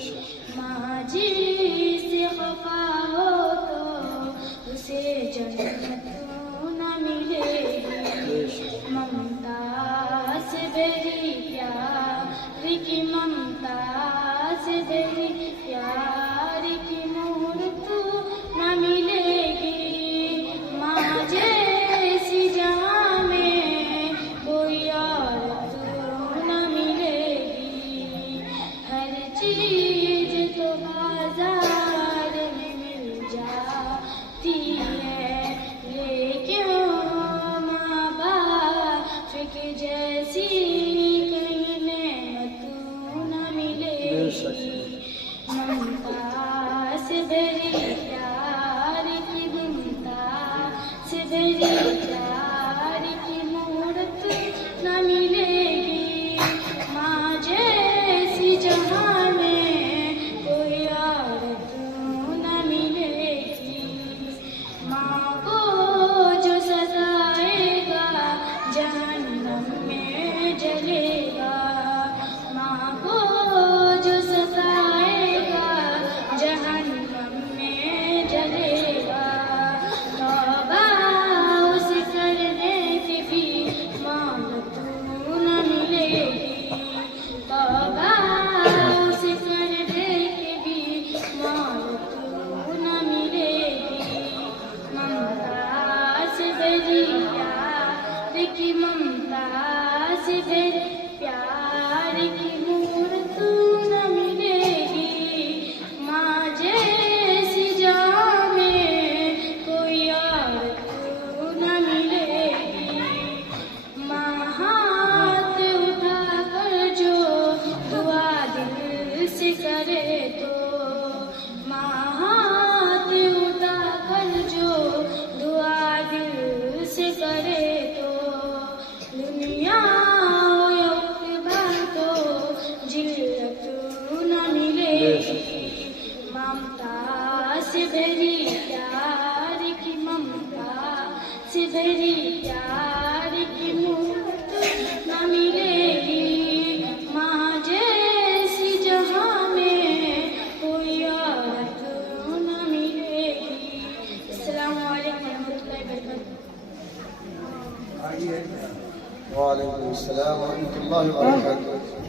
माँ जी से खफा हो तो उसे जन्नत न मिलेगी। ममता से बेरी प्यार की, ममता से बेरी प्यार की मूरत न मिलेगी। माँ जैसी जहाँ में कोई और तो न मिलेगी। हर चीज तो बाजार में मिल जाती है, लेकिन माँ बाप की जैसी कहीं नेमत न मिलेगी। ममता से भरी प्यार की, ममता से भरी प्यार की मूरत न मिलेगी। माँ जैसी जहाँ में कोई और तो न मिलेगी। माँ को जो सताएगा जहन्नम में जलेगा। माँ को जो सताएगा जहन्नम में जलेगा। तौबा उसे करने की भी मोहलत न मिलेगी। तौबा उसे करने की भी मोहलत न मिलेगी। ममता से भरी प्यार की, ममता से भरी प्यार की मूरत न मिलेगी। माँ जैसी जहाँ में कोई और तो न मिलेगी। माँ हाथ उठा कर जो दुआ दिल से करे तो, माँ हाथ उठा कर जो दुआ दिल से करे तो, दुनिया तो जिल्लत न मिलेगी। ममता से भरी प्यार की, ममता से भरी प्यार की मूरत न मिलेगी। माँ जैसी जहाँ में कोई और तो न मिलेगी। अस्सलामु अलैकुम रहमतुल्लाहि व बरकातुहू। वालेकुम अस्सलाम व रहमतुल्लाहि व बरकातुहू।